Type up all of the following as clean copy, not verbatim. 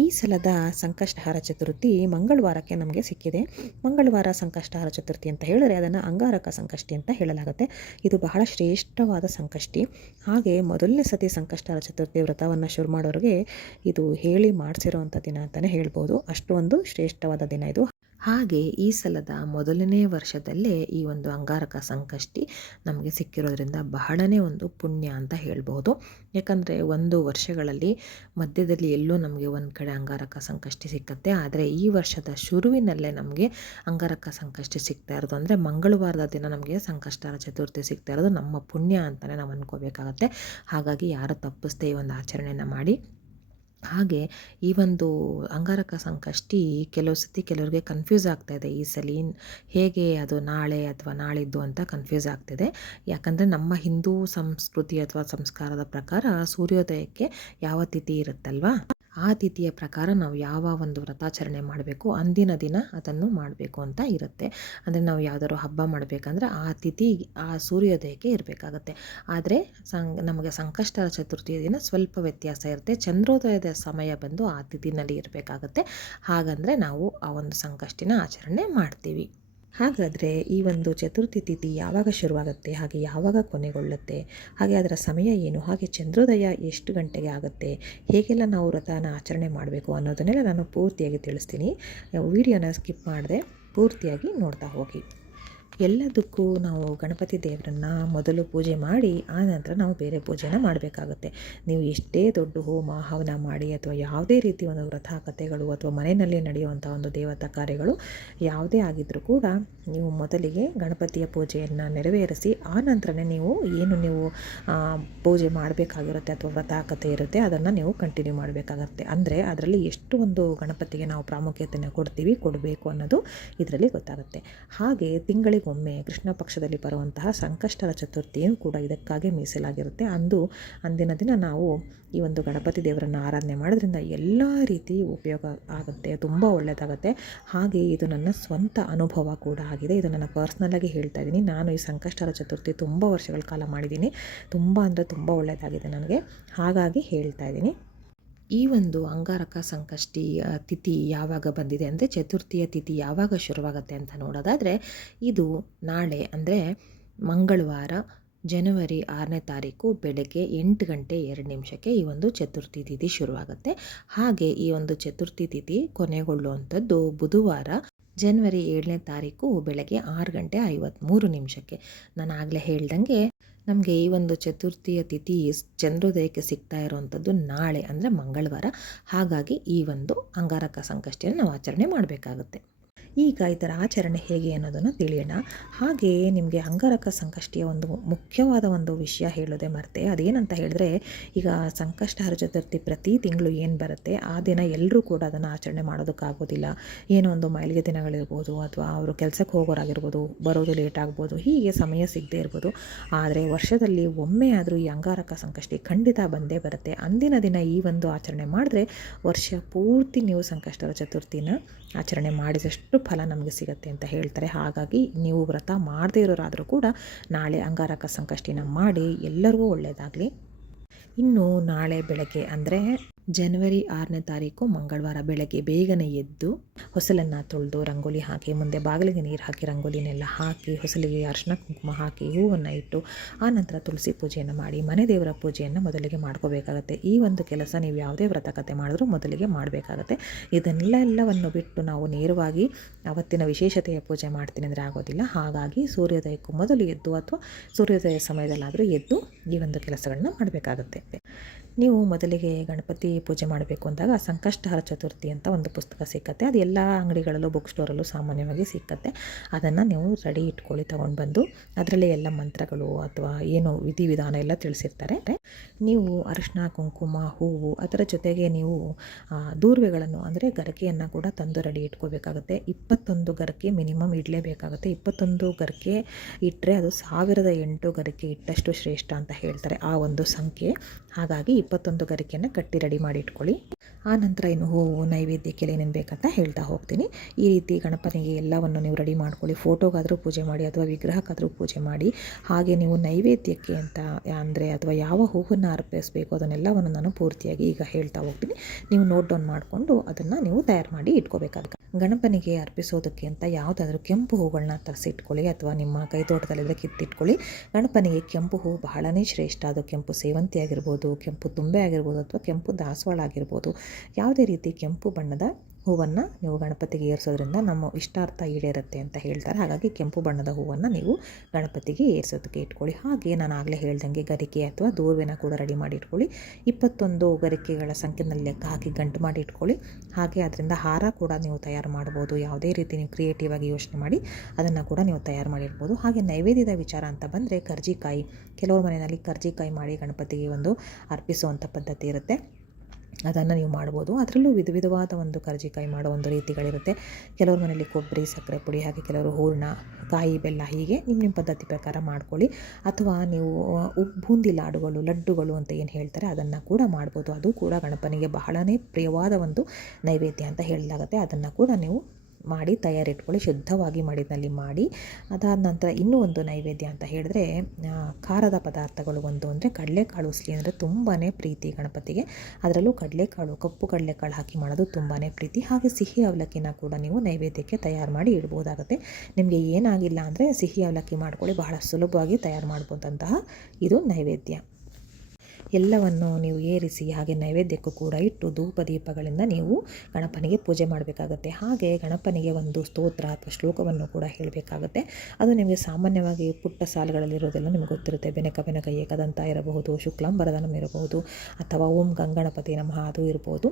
ಈ ಸಲದ ಸಂಕಷ್ಟಹಾರ ಚತುರ್ಥಿ ಮಂಗಳವಾರಕ್ಕೆ ನಮಗೆ ಸಿಕ್ಕಿದೆ. ಮಂಗಳವಾರ ಸಂಕಷ್ಟಹಾರ ಚತುರ್ಥಿ ಅಂತ ಹೇಳಿದ್ರೆ ಅದನ್ನು ಅಂಗಾರಕ ಸಂಕಷ್ಟಿ ಅಂತ ಹೇಳಲಾಗುತ್ತೆ. ಇದು ಬಹಳ ಶ್ರೇಷ್ಠವಾದ ಸಂಕಷ್ಟಿ. ಹಾಗೆ ಮೊದಲನೇ ಸತಿ ಸಂಕಷ್ಟಹಾರ ಚತುರ್ಥಿ ವ್ರತವನ್ನು ಶುರು ಮಾಡೋರಿಗೆ ಇದು ಹೇಳಿ ಮಾಡಿಸಿರೋವಂಥ ದಿನ ಅಂತಲೇ ಹೇಳ್ಬೋದು. ಅಷ್ಟೊಂದು ಶ್ರೇಷ್ಠವಾದ ದಿನ ಇದು. ಹಾಗೆ ಈ ಸಲದ ಮೊದಲನೇ ವರ್ಷದಲ್ಲೇ ಈ ಒಂದು ಅಂಗಾರಕ ಸಂಕಷ್ಟಿ ನಮಗೆ ಸಿಕ್ಕಿರೋದ್ರಿಂದ ಬಹಳನೇ ಒಂದು ಪುಣ್ಯ ಅಂತ ಹೇಳ್ಬೋದು. ಯಾಕಂದರೆ ಒಂದು ವರ್ಷಗಳಲ್ಲಿ ಮಧ್ಯದಲ್ಲಿ ಎಲ್ಲೋ ನಮಗೆ ಒಂದು ಕಡೆ ಅಂಗಾರಕ ಸಂಕಷ್ಟಿ ಸಿಕ್ಕತ್ತೆ. ಆದರೆ ಈ ವರ್ಷದ ಶುರುವಿನಲ್ಲೇ ನಮಗೆ ಅಂಗಾರಕ ಸಂಕಷ್ಟಿ ಸಿಗ್ತಾ ಇರೋದು ಅಂದರೆ ಮಂಗಳವಾರದ ದಿನ ನಮಗೆ ಸಂಕಷ್ಟಹಾರ ಚತುರ್ಥಿ ಸಿಗ್ತಾ ಇರೋದು ನಮ್ಮ ಪುಣ್ಯ ಅಂತಲೇ ನಾವು ಅಂದ್ಕೋಬೇಕಾಗತ್ತೆ. ಹಾಗಾಗಿ ಯಾರು ತಪ್ಪಿಸ್ದೇ ಈ ಒಂದು ಆಚರಣೆನ ಮಾಡಿ. ಹಾಗೆ ಈ ಒಂದು ಅಂಗಾರಕ ಸಂಕಷ್ಟಿ ಕೆಲವು ಸತಿ ಕೆಲವರಿಗೆ ಕನ್ಫ್ಯೂಸ್ ಆಗ್ತಾಯಿದೆ. ಈ ಸಲ ಹೇಗೆ ಅದು ನಾಳೆ ಅಥವಾ ನಾಳಿದ್ದು ಅಂತ ಕನ್ಫ್ಯೂಸ್ ಆಗ್ತಿದೆ. ಯಾಕಂದರೆ ನಮ್ಮ ಹಿಂದೂ ಸಂಸ್ಕೃತಿ ಅಥವಾ ಸಂಸ್ಕಾರದ ಪ್ರಕಾರ ಸೂರ್ಯೋದಯಕ್ಕೆ ಯಾವ ತಿಥಿ ಇರುತ್ತಲ್ವಾ, ಆ ತಿಥಿಯ ಪ್ರಕಾರ ನಾವು ಯಾವ ಒಂದು ವ್ರತಾಚರಣೆ ಮಾಡಬೇಕು ಅಂದಿನ ದಿನ ಅದನ್ನು ಮಾಡಬೇಕು ಅಂತ ಇರುತ್ತೆ. ಅಂದರೆ ನಾವು ಯಾವುದಾದ್ರು ಹಬ್ಬ ಮಾಡಬೇಕಂದ್ರೆ ಆ ತಿಥಿ ಆ ಸೂರ್ಯೋದಯಕ್ಕೆ ಇರಬೇಕಾಗತ್ತೆ. ಆದರೆ ನಮಗೆ ಸಂಕಷ್ಟಹಾರ ಚತುರ್ಥಿಯ ದಿನ ಸ್ವಲ್ಪ ವ್ಯತ್ಯಾಸ ಇರುತ್ತೆ. ಚಂದ್ರೋದಯದ ಸಮಯ ಬಂದು ಆ ತಿಥಿನಲ್ಲಿ ಇರಬೇಕಾಗತ್ತೆ. ಹಾಗಂದರೆ ನಾವು ಆ ಒಂದು ಸಂಕಷ್ಟಿನ ಆಚರಣೆ ಮಾಡ್ತೀವಿ. ಹಾಗಾದರೆ ಈ ಒಂದು ಚತುರ್ಥಿ ತಿಥಿ ಯಾವಾಗ ಶುರುವಾಗುತ್ತೆ, ಹಾಗೆ ಯಾವಾಗ ಕೊನೆಗೊಳ್ಳುತ್ತೆ, ಹಾಗೆ ಅದರ ಸಮಯ ಏನು, ಹಾಗೆ ಚಂದ್ರೋದಯ ಎಷ್ಟು ಗಂಟೆಗೆ ಆಗುತ್ತೆ, ಹೇಗೆಲ್ಲ ನಾವು ವ್ರತನ ಆಚರಣೆ ಮಾಡಬೇಕು ಅನ್ನೋದನ್ನೆಲ್ಲ ನಾನು ಪೂರ್ತಿಯಾಗಿ ತಿಳಿಸ್ತೀನಿ. ವಿಡಿಯೋನ ಸ್ಕಿಪ್ ಮಾಡದೆ ಪೂರ್ತಿಯಾಗಿ ನೋಡ್ತಾ ಹೋಗಿ. ಎಲ್ಲದಕ್ಕೂ ನಾವು ಗಣಪತಿ ದೇವರನ್ನು ಮೊದಲು ಪೂಜೆ ಮಾಡಿ ಆನಂತರ ನಾವು ಬೇರೆ ಪೂಜೆನ ಮಾಡಬೇಕಾಗುತ್ತೆ. ನೀವು ಎಷ್ಟೇ ದೊಡ್ಡ ಹೋಮ ಹವನ ಮಾಡಿ ಅಥವಾ ಯಾವುದೇ ರೀತಿ ಒಂದು ವ್ರತ ಕಥೆಗಳು ಅಥವಾ ಮನೆಯಲ್ಲಿ ನಡೆಯುವಂಥ ಒಂದು ದೇವತಾ ಕಾರ್ಯಗಳು ಯಾವುದೇ ಆಗಿದ್ದರೂ ಕೂಡ ನೀವು ಮೊದಲಿಗೆ ಗಣಪತಿಯ ಪೂಜೆಯನ್ನು ನೆರವೇರಿಸಿ ಆನಂತರನೇ ನೀವು ಪೂಜೆ ಮಾಡಬೇಕಾಗಿರುತ್ತೆ ಅಥವಾ ವ್ರತ ಕಥೆ ಇರುತ್ತೆ ಅದನ್ನು ನೀವು ಕಂಟಿನ್ಯೂ ಮಾಡಬೇಕಾಗತ್ತೆ. ಅಂದರೆ ಅದರಲ್ಲಿ ಎಷ್ಟು ಒಂದು ಗಣಪತಿಗೆ ನಾವು ಪ್ರಾಮುಖ್ಯತೆಯನ್ನು ಕೊಡಬೇಕು ಅನ್ನೋದು ಇದರಲ್ಲಿ ಗೊತ್ತಾಗುತ್ತೆ. ಹಾಗೆ ತಿಂಗಳಿಗೆ ಒಮ್ಮೆ ಕೃಷ್ಣ ಪಕ್ಷದಲ್ಲಿ ಬರುವಂತಹ ಸಂಕಷ್ಟಹಾರ ಚತುರ್ಥಿಯೂ ಕೂಡ ಇದಕ್ಕಾಗಿ ಮೀಸಲಾಗಿರುತ್ತೆ. ಅಂದಿನ ದಿನ ನಾವು ಈ ಒಂದು ಗಣಪತಿ ದೇವರನ್ನು ಆರಾಧನೆ ಮಾಡೋದ್ರಿಂದ ಎಲ್ಲ ರೀತಿ ಉಪಯೋಗ ಆಗುತ್ತೆ, ತುಂಬ ಒಳ್ಳೆಯದಾಗುತ್ತೆ. ಹಾಗೆ ಇದು ನನ್ನ ಸ್ವಂತ ಅನುಭವ ಕೂಡ ಆಗಿದೆ. ಇದು ನನ್ನ ಪರ್ಸ್ನಲಾಗಿ ಹೇಳ್ತಾ ಇದ್ದೀನಿ. ನಾನು ಈ ಸಂಕಷ್ಟಹಾರ ಚತುರ್ಥಿ ತುಂಬ ವರ್ಷಗಳ ಕಾಲ ಮಾಡಿದ್ದೀನಿ. ತುಂಬ ಅಂದರೆ ತುಂಬ ಒಳ್ಳೆಯದಾಗಿದೆ ನನಗೆ, ಹಾಗಾಗಿ ಹೇಳ್ತಾ ಇದ್ದೀನಿ. ಈ ಒಂದು ಅಂಗಾರಕ ಸಂಕಷ್ಟಿ ತಿಥಿ ಯಾವಾಗ ಬಂದಿದೆ ಅಂದರೆ ಚತುರ್ಥಿಯ ತಿಥಿ ಯಾವಾಗ ಶುರುವಾಗುತ್ತೆ ಅಂತ ನೋಡೋದಾದರೆ ಇದು ನಾಳೆ ಅಂದರೆ ಮಂಗಳವಾರ ಜನವರಿ 6ನೇ ತಾರೀಕು ಬೆಳಗ್ಗೆ 8 ಗಂಟೆ 2 ನಿಮಿಷಕ್ಕೆ ಈ ಒಂದು ಚತುರ್ಥಿ ತಿಥಿ ಶುರುವಾಗುತ್ತೆ. ಹಾಗೆ ಈ ಒಂದು ಚತುರ್ಥಿ ತಿಥಿ ಕೊನೆಗೊಳ್ಳುವಂಥದ್ದು ಬುಧವಾರ ಜನವರಿ 7ನೇ ತಾರೀಕು ಬೆಳಗ್ಗೆ 6 ಗಂಟೆ 53 ನಿಮಿಷಕ್ಕೆ. ನಾನು ಆಗಲೇ ಹೇಳ್ದಂಗೆ ನಮಗೆ ಈ ಒಂದು ಚತುರ್ಥಿಯ ತಿಥಿ ಚಂದ್ರೋದಯಕ್ಕೆ ಸಿಗ್ತಾ ಇರುವಂಥದ್ದು ನಾಳೆ ಅಂದರೆ ಮಂಗಳವಾರ. ಹಾಗಾಗಿ ಈ ಒಂದು ಅಂಗಾರಕ ಸಂಕಷ್ಟಿಯನ್ನು ನಾವು ಆಚರಣೆ ಮಾಡಬೇಕಾಗುತ್ತೆ. ಈಗ ಇದರ ಆಚರಣೆ ಹೇಗೆ ಅನ್ನೋದನ್ನು ತಿಳಿಯೋಣ. ಹಾಗೆ ನಿಮಗೆ ಅಂಗಾರಕ ಸಂಕಷ್ಟಿಯ ಒಂದು ಮುಖ್ಯವಾದ ಒಂದು ವಿಷಯ ಹೇಳೋದೇ ಮರೆತೆ. ಅದೇನಂತ ಹೇಳಿದ್ರೆ, ಈಗ ಸಂಕಷ್ಟಹಾರ ಚತುರ್ಥಿ ಪ್ರತಿ ತಿಂಗಳು ಏನು ಬರುತ್ತೆ ಆ ದಿನ ಎಲ್ಲರೂ ಕೂಡ ಅದನ್ನು ಆಚರಣೆ ಮಾಡೋದಕ್ಕಾಗೋದಿಲ್ಲ. ಏನೋ ಒಂದು ಮೈಲಿಗೆ ದಿನಗಳಿರ್ಬೋದು ಅಥವಾ ಅವರು ಕೆಲಸಕ್ಕೆ ಹೋಗೋರಾಗಿರ್ಬೋದು, ಬರೋದು ಲೇಟ್ ಆಗ್ಬೋದು, ಹೀಗೆ ಸಮಯ ಸಿಗದೇ ಇರ್ಬೋದು. ಆದರೆ ವರ್ಷದಲ್ಲಿ ಒಮ್ಮೆ ಆದರೂ ಈ ಅಂಗಾರಕ ಸಂಕಷ್ಟಿ ಖಂಡಿತ ಬಂದೇ ಬರುತ್ತೆ. ಅಂದಿನ ದಿನ ಈ ಒಂದು ಆಚರಣೆ ಮಾಡಿದ್ರೆ ವರ್ಷ ಪೂರ್ತಿ ನೀವು ಸಂಕಷ್ಟಹಾರ ಚತುರ್ಥಿನ ಆಚರಣೆ ಮಾಡಿದಷ್ಟು ಫಲ ನಮಗೆ ಸಿಗುತ್ತೆ ಅಂತ ಹೇಳ್ತಾರೆ. ಹಾಗಾಗಿ ನೀವು ವ್ರತ ಮಾಡದೇ ಇರೋರಾದರೂ ಕೂಡ ನಾಳೆ ಅಂಗಾರಕ ಸಂಕಷ್ಟಿನ ಮಾಡಿ ಎಲ್ಲರಿಗೂ ಒಳ್ಳೆಯದಾಗಲಿ. ಇನ್ನು ನಾಳೆ ಬೆಳಗ್ಗೆ ಅಂದರೆ ಜನವರಿ 6ನೇ ತಾರೀಕು ಮಂಗಳವಾರ ಬೆಳಗ್ಗೆ ಬೇಗನೆ ಎದ್ದು ಹೊಸಲನ್ನು ತೊಳೆದು ರಂಗೋಲಿ ಹಾಕಿ, ಮುಂದೆ ಬಾಗಿಲಿಗೆ ನೀರು ಹಾಕಿ ರಂಗೋಲಿನೆಲ್ಲ ಹಾಕಿ, ಹೊಸಲಿಗೆ ಅರಿಶಿನ ಕುಂಕುಮ ಹಾಕಿ ಹೂವನ್ನು ಇಟ್ಟು ಆನಂತರ ತುಳಸಿ ಪೂಜೆಯನ್ನು ಮಾಡಿ ಮನೆ ದೇವರ ಪೂಜೆಯನ್ನು ಮೊದಲಿಗೆ ಮಾಡ್ಕೋಬೇಕಾಗತ್ತೆ. ಈ ಒಂದು ಕೆಲಸ ನೀವು ಯಾವುದೇ ವ್ರತಕತೆ ಮಾಡಿದ್ರೂ ಮೊದಲಿಗೆ ಮಾಡಬೇಕಾಗತ್ತೆ. ಇದನ್ನೆಲ್ಲವನ್ನು ಬಿಟ್ಟು ನಾವು ನೇರವಾಗಿ ಅವತ್ತಿನ ವಿಶೇಷತೆಯ ಪೂಜೆ ಮಾಡ್ತೀನಿ ಅಂದರೆ ಆಗೋದಿಲ್ಲ. ಹಾಗಾಗಿ ಸೂರ್ಯೋದಯಕ್ಕೂ ಮೊದಲು ಎದ್ದು ಅಥವಾ ಸೂರ್ಯೋದಯ ಸಮಯದಲ್ಲಾದರೂ ಎದ್ದು ಈ ಒಂದು ಕೆಲಸಗಳನ್ನ ಮಾಡಬೇಕಾಗತ್ತೆ. ನೀವು ಮೊದಲಿಗೆ ಗಣಪತಿ ಪೂಜೆ ಮಾಡಬೇಕು ಅಂದಾಗ ಸಂಕಷ್ಟಹಾರ ಚತುರ್ಥಿ ಅಂತ ಒಂದು ಪುಸ್ತಕ ಸಿಕ್ಕತ್ತೆ. ಅದು ಎಲ್ಲ ಅಂಗಡಿಗಳಲ್ಲೂ ಬುಕ್ ಸ್ಟೋರಲ್ಲೂ ಸಾಮಾನ್ಯವಾಗಿ ಸಿಕ್ಕತ್ತೆ. ಅದನ್ನು ನೀವು ರೆಡಿ ಇಟ್ಕೊಳ್ಳಿ, ತೊಗೊಂಡು ಬಂದು ಅದರಲ್ಲಿ ಎಲ್ಲ ಮಂತ್ರಗಳು ಅಥವಾ ಏನು ವಿಧಿವಿಧಾನ ಎಲ್ಲ ತಿಳಿಸಿರ್ತಾರೆ. ನೀವು ಅರಿಶಿನ ಕುಂಕುಮ ಹೂವು ಅದರ ಜೊತೆಗೆ ನೀವು ದೂರ್ವೆಗಳನ್ನು ಅಂದರೆ ಗರಿಕೆಯನ್ನು ಕೂಡ ತಂದು ರೆಡಿ ಇಟ್ಕೋಬೇಕಾಗುತ್ತೆ. 21 ಗರಿಕೆ ಮಿನಿಮಮ್ ಇಡಲೇಬೇಕಾಗುತ್ತೆ. 21 ಗರಿಕೆ ಇಟ್ಟರೆ ಅದು 1008 ಗರಿಕೆ ಇಟ್ಟಷ್ಟು ಶ್ರೇಷ್ಠ ಅಂತ ಹೇಳ್ತಾರೆ ಆ ಒಂದು ಸಂಖ್ಯೆ. ಹಾಗಾಗಿ 21 ಗರಿಕೆಯನ್ನು ಕಟ್ಟಿ ರೆಡಿ ಮಾಡಿ ಇಟ್ಕೊಳ್ಳಿ. ಆ ನಂತರ ಇನ್ನು ಹೂವು ನೈವೇದ್ಯಕ್ಕೆ ಏನೇನು ಬೇಕಂತ ಹೇಳ್ತಾ ಹೋಗ್ತೀನಿ. ಈ ರೀತಿ ಗಣಪನಿಗೆ ಎಲ್ಲವನ್ನು ನೀವು ರೆಡಿ ಮಾಡ್ಕೊಳ್ಳಿ. ಫೋಟೋಗಾದರೂ ಪೂಜೆ ಮಾಡಿ ಅಥವಾ ವಿಗ್ರಹಕ್ಕಾದರೂ ಪೂಜೆ ಮಾಡಿ. ಹಾಗೆ ನೀವು ನೈವೇದ್ಯಕ್ಕೆ ಅಂತ ಅಂದರೆ ಅಥವಾ ಯಾವ ಹೂವನ್ನು ಅರ್ಪಿಸಬೇಕು ಅದನ್ನೆಲ್ಲವನ್ನು ನಾನು ಪೂರ್ತಿಯಾಗಿ ಈಗ ಹೇಳ್ತಾ ಹೋಗ್ತೀನಿ. ನೀವು ನೋಟ್ ಡೌನ್ ಮಾಡಿಕೊಂಡು ಅದನ್ನು ನೀವು ತಯಾರು ಮಾಡಿ ಇಟ್ಕೋಬೇಕಾಗುತ್ತೆ. ಗಣಪನಿಗೆ ಅರ್ಪಿಸೋದಕ್ಕೆ ಅಂತ ಯಾವುದಾದ್ರೂ ಕೆಂಪು ಹೂಗಳನ್ನ ತರಿಸಿಟ್ಕೊಳ್ಳಿ ಅಥವಾ ನಿಮ್ಮ ಕೈ ತೋಟದಲ್ಲಿದ್ದರೆ ಕಿತ್ತಿಟ್ಕೊಳ್ಳಿ. ಗಣಪನಿಗೆ ಕೆಂಪು ಹೂ ಬಹಳನೇ ಶ್ರೇಷ್ಠ. ಅದು ಕೆಂಪು ಸೇವಂತಿ ಆಗಿರ್ಬೋದು, ಕೆಂಪು ತುಂಬೆ ಆಗಿರ್ಬೋದು ಅಥವಾ ಕೆಂಪು ದಾಸವಾಳ ಆಗಿರ್ಬೋದು. ಯಾವುದೇ ರೀತಿ ಕೆಂಪು ಬಣ್ಣದ ಹೂವನ್ನು ನೀವು ಗಣಪತಿಗೆ ಏರಿಸೋದ್ರಿಂದ ನಮ್ಮ ಇಷ್ಟಾರ್ಥ ಈಡೇರುತ್ತೆ ಅಂತ ಹೇಳ್ತಾರೆ. ಹಾಗಾಗಿ ಕೆಂಪು ಬಣ್ಣದ ಹೂವನ್ನು ನೀವು ಗಣಪತಿಗೆ ಏರಿಸೋದಕ್ಕೆ ಇಟ್ಕೊಳ್ಳಿ. ಹಾಗೆ ನಾನು ಆಗಲೇ ಹೇಳ್ದಂಗೆ ಗರಿಕೆ ಅಥವಾ ದೂರ್ವೆನ ಕೂಡ ರೆಡಿ ಮಾಡಿ ಇಟ್ಕೊಳ್ಳಿ. 21 ಗರಿಕೆಗಳ ಸಂಖ್ಯೆನಲ್ಲಿ ಲೆಕ್ಕ ಹಾಕಿ ಗಂಟು ಮಾಡಿ ಇಟ್ಕೊಳ್ಳಿ. ಹಾಗೆ ಅದರಿಂದ ಹಾರ ಕೂಡ ನೀವು ತಯಾರು ಮಾಡ್ಬೋದು. ಯಾವುದೇ ರೀತಿ ನೀವು ಕ್ರಿಯೇಟಿವ್ ಆಗಿ ಯೋಚನೆ ಮಾಡಿ ಅದನ್ನು ಕೂಡ ನೀವು ತಯಾರು ಮಾಡಿರ್ಬೋದು. ಹಾಗೆ ನೈವೇದ್ಯದ ವಿಚಾರ ಅಂತ ಬಂದರೆ ಕರ್ಜಿಕಾಯಿ, ಕೆಲವ್ರ ಮನೆಯಲ್ಲಿ ಕರ್ಜಿಕಾಯಿ ಮಾಡಿ ಗಣಪತಿಗೆ ಒಂದು ಅರ್ಪಿಸುವಂಥ ಪದ್ಧತಿ ಇರುತ್ತೆ. ಅದನ್ನು ನೀವು ಮಾಡ್ಬೋದು. ಅದರಲ್ಲೂ ವಿಧವಾದ ಒಂದು ಕರ್ಜಿಕಾಯಿ ಮಾಡೋ ಒಂದು ರೀತಿಗಳಿರುತ್ತೆ. ಕೆಲವ್ರ ಮನೇಲಿ ಕೊಬ್ಬರಿ, ಸಕ್ಕರೆ ಪುಡಿ, ಹಾಗೆ ಕೆಲವರು ಹೂರಣ, ಕಾಯಿ, ಬೆಲ್ಲ, ಹೀಗೆ ನಿಮ್ಮ ಪದ್ಧತಿ ಪ್ರಕಾರ ಮಾಡ್ಕೊಳ್ಳಿ. ಅಥವಾ ನೀವು ಬೂಂದಿ ಲಾಡುಗಳು, ಲಡ್ಡುಗಳು ಅಂತ ಏನು ಹೇಳ್ತಾರೆ ಅದನ್ನು ಕೂಡ ಮಾಡ್ಬೋದು. ಅದು ಕೂಡ ಗಣಪನಿಗೆ ಬಹಳನೇ ಪ್ರಿಯವಾದ ಒಂದು ನೈವೇದ್ಯ ಅಂತ ಹೇಳಲಾಗುತ್ತೆ. ಅದನ್ನು ಕೂಡ ನೀವು ಮಾಡಿ ತಯಾರಿಟ್ಕೊಳ್ಳಿ. ಶುದ್ಧವಾಗಿ ಮಾಡಿದಲ್ಲಿ ಮಾಡಿ. ಅದಾದ ನಂತರ ಇನ್ನೂ ಒಂದು ನೈವೇದ್ಯ ಅಂತ ಹೇಳಿದ್ರೆ ಖಾರದ ಪದಾರ್ಥಗಳು ಒಂದು ಅಂದರೆ ಕಡಲೆಕಾಳು ಉಸ್ಲಿ ಅಂದರೆ ತುಂಬಾ ಪ್ರೀತಿ ಗಣಪತಿಗೆ. ಅದರಲ್ಲೂ ಕಡಲೆಕಾಳು, ಕಪ್ಪು ಕಡಲೆಕಾಳು ಹಾಕಿ ಮಾಡೋದು ತುಂಬಾ ಪ್ರೀತಿ. ಹಾಗೆ ಸಿಹಿ ಅವಲಕ್ಕಿನ ಕೂಡ ನೀವು ನೈವೇದ್ಯಕ್ಕೆ ತಯಾರು ಮಾಡಿ ಇಡ್ಬೋದಾಗುತ್ತೆ. ನಿಮಗೆ ಏನಾಗಿಲ್ಲ ಅಂದರೆ ಸಿಹಿ ಅವಲಕ್ಕಿ ಮಾಡ್ಕೊಳ್ಳಿ. ಬಹಳ ಸುಲಭವಾಗಿ ತಯಾರು ಮಾಡ್ಬೋದಂತಹ ಇದು ನೈವೇದ್ಯ. ಎಲ್ಲವನ್ನು ನೀವು ಏರಿಸಿ ಹಾಗೆ ನೈವೇದ್ಯಕ್ಕೂ ಕೂಡ ಇಟ್ಟು ಧೂಪ ದೀಪಗಳಿಂದ ನೀವು ಗಣಪನಿಗೆ ಪೂಜೆ ಮಾಡಬೇಕಾಗುತ್ತೆ. ಹಾಗೆ ಗಣಪನಿಗೆ ಒಂದು ಸ್ತೋತ್ರ ಅಥವಾ ಶ್ಲೋಕವನ್ನು ಕೂಡ ಹೇಳಬೇಕಾಗುತ್ತೆ. ಅದು ನಿಮಗೆ ಸಾಮಾನ್ಯವಾಗಿ ಪುಟ್ಟ ಸಾಲುಗಳಲ್ಲಿರೋದೆಲ್ಲ ನಿಮಗೆ ಗೊತ್ತಿರುತ್ತೆ. ಬೆನಕ ಬೆನಕ ಏಕದಂತ ಇರಬಹುದು, ಶುಕ್ಲಾಂಬರದನಂ ಇರಬಹುದು, ಅಥವಾ ಓಂ ಗಂಗಣಪತಿ ನಮಃ ಅದು ಇರ್ಬೋದು.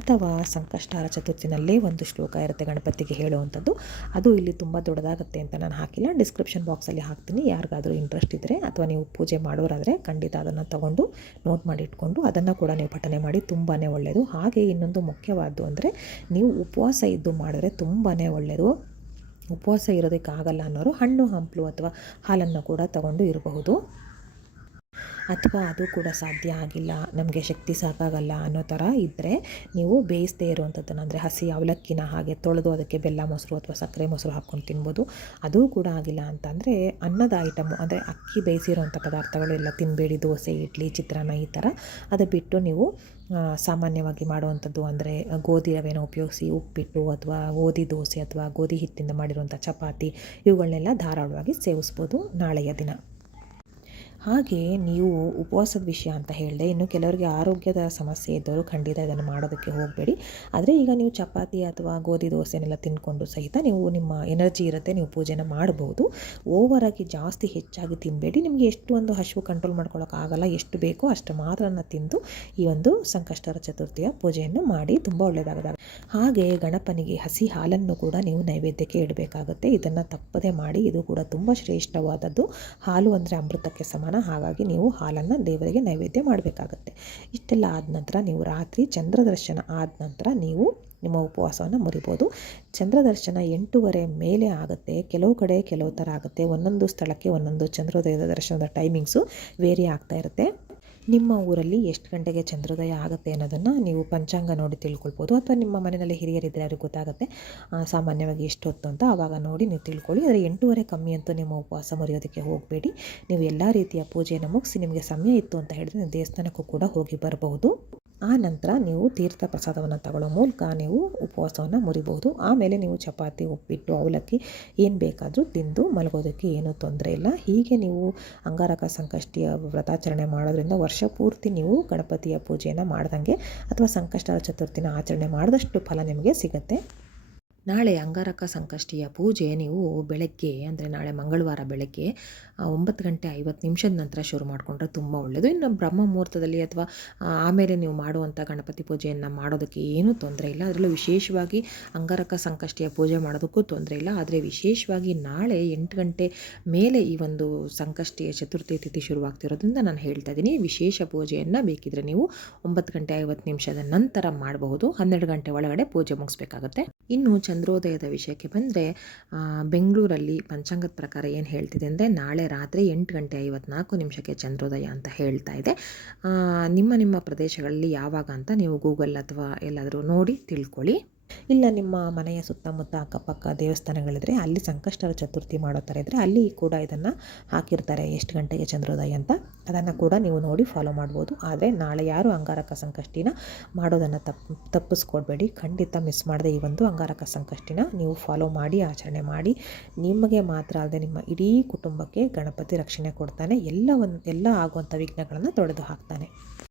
ಅಥವಾ ಸಂಕಷ್ಟಹಾರ ಚತುರ್ಥಿನಲ್ಲೇ ಒಂದು ಶ್ಲೋಕ ಇರುತ್ತೆ ಗಣಪತಿಗೆ ಹೇಳುವಂಥದ್ದು. ಅದು ಇಲ್ಲಿ ತುಂಬ ದೊಡ್ಡದಾಗುತ್ತೆ ಅಂತ ನಾನು ಹಾಕಿಲ್ಲ, ಡಿಸ್ಕ್ರಿಪ್ಷನ್ ಬಾಕ್ಸಲ್ಲಿ ಹಾಕ್ತೀನಿ. ಯಾರಿಗಾದರೂ ಇಂಟ್ರೆಸ್ಟ್ ಇದ್ದರೆ ಅಥವಾ ನೀವು ಪೂಜೆ ಮಾಡೋರಾದರೆ ಖಂಡಿತ ಅದನ್ನು ತಗೊಂಡು ನೋಟ್ ಮಾಡಿ ಇಟ್ಕೊಂಡು ಅದನ್ನು ಕೂಡ ನೀವು ಪಠನೆ ಮಾಡಿ. ತುಂಬಾ ಒಳ್ಳೆಯದು. ಹಾಗೆ ಇನ್ನೊಂದು ಮುಖ್ಯವಾದ್ದು ಅಂದರೆ ನೀವು ಉಪವಾಸ ಇದ್ದು ಮಾಡಿದ್ರೆ ತುಂಬಾ ಒಳ್ಳೆಯದು. ಉಪವಾಸ ಇರೋದಕ್ಕಾಗಲ್ಲ ಅನ್ನೋರು ಹಣ್ಣು ಹಂಪಲು ಅಥವಾ ಹಾಲನ್ನು ಕೂಡ ತಗೊಂಡು ಇರಬಹುದು. ಅಥವಾ ಅದು ಕೂಡ ಸಾಧ್ಯ ಆಗಿಲ್ಲ, ನಮಗೆ ಶಕ್ತಿ ಸಾಕಾಗಲ್ಲ ಅನ್ನೋ ಥರ ಇದ್ದರೆ ನೀವು ಬೇಯಿಸದೇ ಇರುವಂಥದ್ದನ್ನು ಅಂದರೆ ಹಸಿ ಅವಲಕ್ಕಿನ ಹಾಗೆ ತೊಳೆದು ಅದಕ್ಕೆ ಬೆಲ್ಲ ಮೊಸರು ಅಥವಾ ಸಕ್ಕರೆ ಮೊಸರು ಹಾಕ್ಕೊಂಡು ತಿನ್ಬೋದು. ಅದೂ ಕೂಡ ಆಗಿಲ್ಲ ಅಂತಂದರೆ ಅನ್ನದ ಐಟಮು ಅಂದರೆ ಅಕ್ಕಿ ಬೇಯಿಸಿರೋಂಥ ಪದಾರ್ಥಗಳು ಎಲ್ಲ ತಿನ್ನಬೇಡಿ. ದೋಸೆ, ಇಡ್ಲಿ, ಚಿತ್ರಾನ್ನ ಈ ಥರ. ಅದು ಬಿಟ್ಟು ನೀವು ಸಾಮಾನ್ಯವಾಗಿ ಮಾಡುವಂಥದ್ದು ಅಂದರೆ ಗೋಧಿ ರವೆನ ಉಪಯೋಗಿಸಿ ಉಪ್ಪಿಟ್ಟು ಅಥವಾ ಗೋಧಿ ದೋಸೆ ಅಥವಾ ಗೋಧಿ ಹಿಟ್ಟಿಂದ ಮಾಡಿರುವಂಥ ಚಪಾತಿ ಇವುಗಳನ್ನೆಲ್ಲ ಧಾರಾಳವಾಗಿ ಸೇವಿಸ್ಬೋದು ನಾಳೆಯ ದಿನ. ಹಾಗೆ ನೀವು ಉಪವಾಸದ ವಿಷಯ ಅಂತ ಹೇಳಿದೆ. ಇನ್ನು ಕೆಲವರಿಗೆ ಆರೋಗ್ಯದ ಸಮಸ್ಯೆ ಇದ್ದವರು ಖಂಡಿತ ಇದನ್ನು ಮಾಡೋದಕ್ಕೆ ಹೋಗಬೇಡಿ. ಆದರೆ ಈಗ ನೀವು ಚಪಾತಿ ಅಥವಾ ಗೋಧಿ ದೋಸೆನೆಲ್ಲ ತಿಂದ್ಕೊಂಡು ಸಹಿತ ನೀವು ನಿಮ್ಮ ಎನರ್ಜಿ ಇರುತ್ತೆ, ನೀವು ಪೂಜೆನ ಮಾಡಬಹುದು. ಓವರಾಗಿ ಜಾಸ್ತಿ ಹೆಚ್ಚಾಗಿ ತಿನ್ನಬೇಡಿ. ನಿಮಗೆ ಎಷ್ಟು ಒಂದು ಹಸಿವು ಕಂಟ್ರೋಲ್ ಮಾಡ್ಕೊಳ್ಳೋಕ್ಕಾಗಲ್ಲ, ಎಷ್ಟು ಬೇಕೋ ಅಷ್ಟು ಮಾತ್ರನ ತಿಂದು ಈ ಒಂದು ಸಂಕಷ್ಟಹರ ಚತುರ್ಥಿಯ ಪೂಜೆಯನ್ನು ಮಾಡಿ. ತುಂಬ ಒಳ್ಳೆಯದಾಗುತ್ತೆ. ಹಾಗೆ ಗಣಪನಿಗೆ ಹಸಿ ಹಾಲನ್ನು ಕೂಡ ನೀವು ನೈವೇದ್ಯಕ್ಕೆ ಇಡಬೇಕಾಗುತ್ತೆ. ಇದನ್ನು ತಪ್ಪದೆ ಮಾಡಿ. ಇದು ಕೂಡ ತುಂಬ ಶ್ರೇಷ್ಠವಾದದ್ದು. ಹಾಲು ಅಂದರೆ ಅಮೃತಕ್ಕೆ ಸಮಾನ. ಹಾಗಾಗಿ ನೀವು ಹಾಲನ್ನು ದೇವರಿಗೆ ನೈವೇದ್ಯ ಮಾಡಬೇಕಾಗತ್ತೆ. ಇಷ್ಟೆಲ್ಲ ಆದ ನಂತರ ನೀವು ರಾತ್ರಿ ಚಂದ್ರ ದರ್ಶನ ಆದ ನಂತರ ನೀವು ನಿಮ್ಮ ಉಪವಾಸವನ್ನು ಮುರಿಬೋದು. ಚಂದ್ರ ದರ್ಶನ 8:30 ಮೇಲೆ ಆಗುತ್ತೆ. ಕೆಲವು ಕಡೆ ಕೆಲವು ಥರ ಆಗುತ್ತೆ. ಒಂದೊಂದು ಸ್ಥಳಕ್ಕೆ ಒಂದೊಂದು ಚಂದ್ರೋದಯದ ದರ್ಶನದ ಟೈಮಿಂಗ್ಸು ವೇರಿ ಆಗ್ತಾ ಇರುತ್ತೆ. ನಿಮ್ಮ ಊರಲ್ಲಿ ಎಷ್ಟು ಗಂಟೆಗೆ ಚಂದ್ರೋದಯ ಆಗುತ್ತೆ ಅನ್ನೋದನ್ನು ನೀವು ಪಂಚಾಂಗ ನೋಡಿ ತಿಳ್ಕೊಳ್ಬೋದು. ಅಥವಾ ನಿಮ್ಮ ಮನೆಯಲ್ಲಿ ಹಿರಿಯರಿದ್ದರೆ ಅವ್ರಿಗೆ ಗೊತ್ತಾಗುತ್ತೆ ಸಾಮಾನ್ಯವಾಗಿ ಎಷ್ಟು ಹೊತ್ತು ಅಂತ. ಆವಾಗ ನೋಡಿ ನೀವು ತಿಳ್ಕೊಳ್ಳಿ. ಆದರೆ 8:30 ಕಮ್ಮಿ ಅಂತೂ ನಿಮ್ಮ ಉಪವಾಸ ಮುರಿಯೋದಕ್ಕೆ ಹೋಗಬೇಡಿ. ನೀವು ಎಲ್ಲ ರೀತಿಯ ಪೂಜೆಯನ್ನು ಮುಗಿಸಿ ನಿಮಗೆ ಸಮಯ ಇತ್ತು ಅಂತ ಹೇಳಿದ್ರೆ ನೀವು ದೇವಸ್ಥಾನಕ್ಕೂ ಕೂಡ ಹೋಗಿ ಬರಬಹುದು. ಆ ನಂತರ ನೀವು ತೀರ್ಥ ಪ್ರಸಾದವನ್ನು ತಗೊಳ್ಳೋ ಮೂಲಕ ನೀವು ಉಪವಾಸವನ್ನು ಮುರಿಬಹುದು. ಆಮೇಲೆ ನೀವು ಚಪಾತಿ, ಉಪ್ಪಿಟ್ಟು, ಅವಲಕ್ಕಿ ಏನು ಬೇಕಾದರೂ ತಿಂದು ಮಲಗೋದಕ್ಕೆ ಏನೂ ತೊಂದರೆ ಇಲ್ಲ. ಹೀಗೆ ನೀವು ಅಂಗಾರಕ ಸಂಕಷ್ಟಿಯ ವ್ರತಾಚರಣೆ ಮಾಡೋದ್ರಿಂದ ವರ್ಷ ಪೂರ್ತಿ ನೀವು ಗಣಪತಿಯ ಪೂಜೆಯನ್ನು ಮಾಡ್ದಂಗೆ ಅಥವಾ ಸಂಕಷ್ಟಹರ ಚತುರ್ಥಿನ ಆಚರಣೆ ಮಾಡಿದಷ್ಟು ಫಲ ನಿಮಗೆ ಸಿಗುತ್ತೆ. ನಾಳೆ ಅಂಗಾರಕ ಸಂಕಷ್ಟಿಯ ಪೂಜೆ ನೀವು ಬೆಳಗ್ಗೆ ಅಂದರೆ ನಾಳೆ ಮಂಗಳವಾರ ಬೆಳಗ್ಗೆ 9:50 ನಂತರ ಶುರು ಮಾಡಿಕೊಂಡ್ರೆ ತುಂಬ ಒಳ್ಳೆಯದು. ಇನ್ನು ಬ್ರಹ್ಮ ಮುಹೂರ್ತದಲ್ಲಿ ಅಥವಾ ಆಮೇಲೆ ನೀವು ಮಾಡುವಂಥ ಗಣಪತಿ ಪೂಜೆಯನ್ನು ಮಾಡೋದಕ್ಕೆ ಏನೂ ತೊಂದರೆ ಇಲ್ಲ. ಅದರಲ್ಲೂ ವಿಶೇಷವಾಗಿ ಅಂಗಾರಕ ಸಂಕಷ್ಟಿಯ ಪೂಜೆ ಮಾಡೋದಕ್ಕೂ ತೊಂದರೆ ಇಲ್ಲ. ಆದರೆ ವಿಶೇಷವಾಗಿ ನಾಳೆ 8 ಗಂಟೆ ಮೇಲೆ ಈ ಒಂದು ಸಂಕಷ್ಟಿಯ ಚತುರ್ಥಿ ತಿಥಿ ಶುರುವಾಗ್ತಿರೋದ್ರಿಂದ ನಾನು ಹೇಳ್ತಾ ಇದ್ದೀನಿ, ವಿಶೇಷ ಪೂಜೆಯನ್ನು ಬೇಕಿದ್ರೆ ನೀವು 9:50 ನಂತರ ಮಾಡಬಹುದು. 12 ಗಂಟೆ ಒಳಗಡೆ ಪೂಜೆ ಮುಗಿಸ್ಬೇಕಾಗತ್ತೆ. ಇನ್ನು ಚಂದ್ರೋದಯದ ವಿಷಯಕ್ಕೆ ಬಂದರೆ ಬೆಂಗಳೂರಲ್ಲಿ ಪಂಚಾಂಗದ ಪ್ರಕಾರ ಏನು ಹೇಳ್ತಿದೆ ಅಂದರೆ ನಾಳೆ ರಾತ್ರಿ 8:54 ಚಂದ್ರೋದಯ ಅಂತ ಹೇಳ್ತಾ ಇದೆ. ನಿಮ್ಮ ನಿಮ್ಮ ಪ್ರದೇಶಗಳಲ್ಲಿ ಯಾವಾಗ ಅಂತ ನೀವು ಗೂಗಲ್ ಅಥವಾ ಎಲ್ಲಾದರೂ ನೋಡಿ ತಿಳ್ಕೊಳ್ಳಿ. ಇಲ್ಲ ನಿಮ್ಮ ಮನೆಯ ಸುತ್ತಮುತ್ತ ಅಕ್ಕಪಕ್ಕ ದೇವಸ್ಥಾನಗಳಿದ್ರೆ ಅಲ್ಲಿ ಸಂಕಷ್ಟಹರ ಚತುರ್ಥಿ ಮಾಡೋ ಥರ ಇದ್ದರೆ ಅಲ್ಲಿ ಕೂಡ ಇದನ್ನು ಹಾಕಿರ್ತಾರೆ ಎಷ್ಟು ಗಂಟೆಗೆ ಚಂದ್ರೋದಯ ಅಂತ. ಅದನ್ನು ಕೂಡ ನೀವು ನೋಡಿ ಫಾಲೋ ಮಾಡ್ಬೋದು. ಆದರೆ ನಾಳೆ ಯಾರು ಅಂಗಾರಕ ಸಂಕಷ್ಟಿನ ಮಾಡೋದನ್ನು ತಪ್ಪಿಸ್ಕೊಡ್ಬೇಡಿ. ಖಂಡಿತ ಮಿಸ್ ಮಾಡದೆ ಈ ಒಂದು ಅಂಗಾರಕ ಸಂಕಷ್ಟಿನ ನೀವು ಫಾಲೋ ಮಾಡಿ ಆಚರಣೆ ಮಾಡಿ. ನಿಮಗೆ ಮಾತ್ರ ಅಲ್ಲದೆ ನಿಮ್ಮ ಇಡೀ ಕುಟುಂಬಕ್ಕೆ ಗಣಪತಿ ರಕ್ಷಣೆ ಕೊಡ್ತಾನೆ. ಎಲ್ಲ ಆಗುವಂಥ ವಿಘ್ನಗಳನ್ನು ತೊಡೆದು ಹಾಕ್ತಾನೆ.